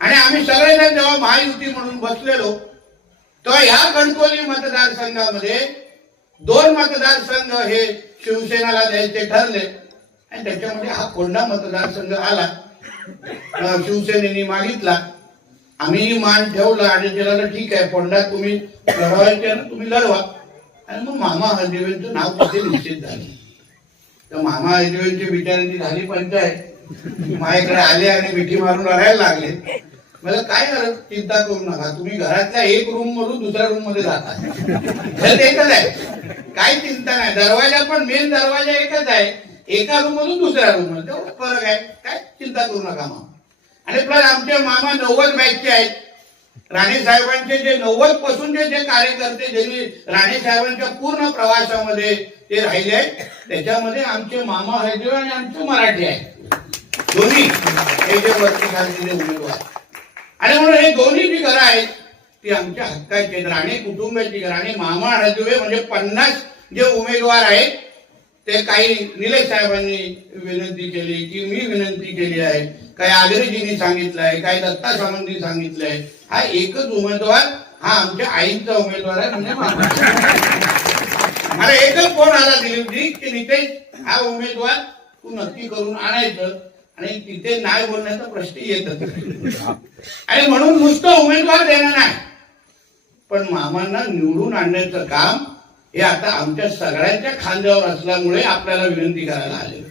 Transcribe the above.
आणि आम्ही सगळेजण जेव्हा महायुती म्हणून बसलेलो तेव्हा ह्या कणकवली मतदारसंघामध्ये 2 मतदारसंघ हे शिवसेनेला द्यायचे ठरले आणि त्याच्यामध्ये हा कोंढा मतदारसंघ आला. शिवसेनेने मागितला, आम्ही मान ठेवला आणि त्याला ठीक आहे कोंढा तुम्ही लढवायचे ना तुम्ही लढवा. आणि मग मामा हळदिवेंचं नाव तिथे निश्चित झालं. तर मामा हळदिवेंची बिचारांची झाली पंचायत, माझ्याकडे आले आणि मिठी मारून लढायला लागले. मला काय चिंता करू नका, तुम्ही घरातल्या एक रूम मधून दुसऱ्या रूम मध्ये जाता, घर एकच आहे, काही चिंता नाही. दरवाजा पण मेन दरवाजा एकच आहे, एका रूम मधून दुसऱ्या रूम मध्ये तेवढं फरक आहे, काय चिंता करू नका मामा. आणि प्लस आमचे मामा 90 बॅचचे आहेत. राणे साहेबांचे जे 90 पासूनचे जे कार्यकर्ते ज्यांनी राणे साहेबांच्या पूर्ण प्रवासामध्ये ते राहिले आहेत त्याच्यामध्ये आमचे मामा हळदिवे आणि आमचे मराठी आहे दोन्ही हे जे वरती खालचे उमेदवार. आणि म्हणून हे दोन्ही जी घरं आहेत ती आमच्या हक्काची आहेत, राणे कुटुंबाची घरं. आणि मामा हळदिवे म्हणजे 50 जे उमेदवार आहेत ते काही निलेश साहेबांनी विनंती केली की मी विनंती केली आहे, काही आग्रेजींनी सांगितलं आहे, काही दत्ता सामंतनी सांगितलं आहे. हा एकच उमेदवार हा आमच्या आईचा उमेदवार आहे. म्हणजे मला एकच फोन आला दिलीपजी की नितेश हा उमेदवार तू नक्की करून आणायचं आणि तिथे नाही बोलण्याचा प्रश्न येतच. आणि म्हणून नुसतं उमेदवार देणं नाही पण मामांना निवडून आणण्याचं काम हे आता आमच्या सगळ्यांच्या खांद्यावर असल्यामुळे आपल्याला विनंती करायला आले.